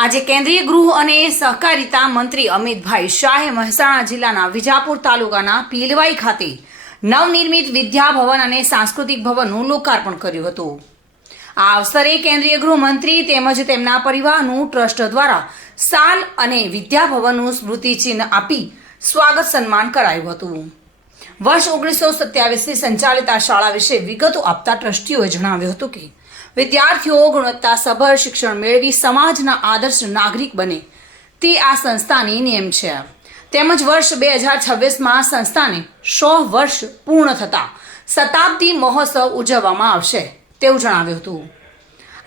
આજે કેન્દ્રીય ગૃહ અને સહકારિતા મંત્રી અમિતભાઈ શાહે મહેસાણા જિલ્લાના વિજાપુર તાલુકાના પીલવાઈ ખાતે નવનિર્મિત વિદ્યા ભવન અને સાંસ્કૃતિક ભવનનું લોકાર્પણ કર્યું હતું. આ અવસરે કેન્દ્રીય ગૃહમંત્રી તેમજ તેમના પરિવારનું ટ્રસ્ટ દ્વારા સાલ અને વિદ્યા ભવનનું સ્મૃતિચિહ્ન આપી સ્વાગત સન્માન કરાયું હતું. વર્ષ ઓગણીસો સત્યાવીસથી સંચાલિત આ શાળા વિશે વિગતો આપતા ટ્રસ્ટીઓએ જણાવ્યું હતું કે વિદ્યાર્થીઓ ગુણવત્તાસભર શિક્ષણ મેળવી સમાજના આદર્શ નાગરિક બને. તે આ સંસ્થાની નેમ છે. તેમજ વર્ષ બે હજાર છવ્વીસમાં સંસ્થાને સો વર્ષ પૂર્ણ થતા શતાબ્દી મહોત્સવ ઉજવવામાં આવશે તેવું જણાવ્યું હતું.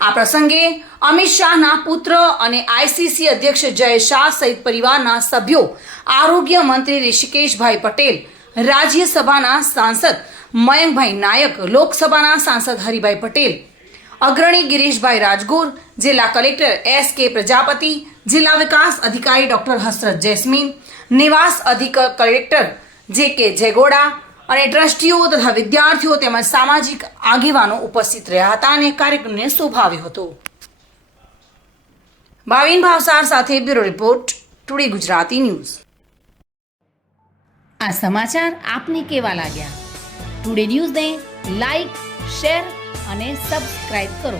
આ પ્રસંગે અમિત શાહના પુત્ર અને આઈસીસી અધ્યક્ષ જય શાહ સહિત પરિવારના સભ્યો આરોગ્ય મંત્રી ઋષિકેશભાઈ પટેલ, રાજ્યસભાના સાંસદ મયંકભાઈ નાયક, લોકસભાના સાંસદ હરિભાઈ પટેલ અગ્રણી ગિરીશભાઈ રાજગુર, જિલ્લા કલેક્ટર એસ કે પ્રજાપતિ, જિલ્લા વિકાસ અધિકારી ડોક્ટર હસરત જેસ્મીન, નિવાસ અધિક કલેક્ટર જે કે જેગોડા અને ટ્રસ્ટીઓ તથા વિદ્યાર્થીઓ તેમજ સામાજિક આગેવાનો ઉપસ્થિત રહ્યા હતા અને કાર્યક્રમને શોભાવ્યો હતો. ભાવિન ભાવસાર સાથે bureau report, today Gujarati news. આ સમાચાર આપને કેવા લાગ્યા? ટુડે ન્યૂઝને લાઈક, શેર અને સબસ્ક્રાઈબ કરો.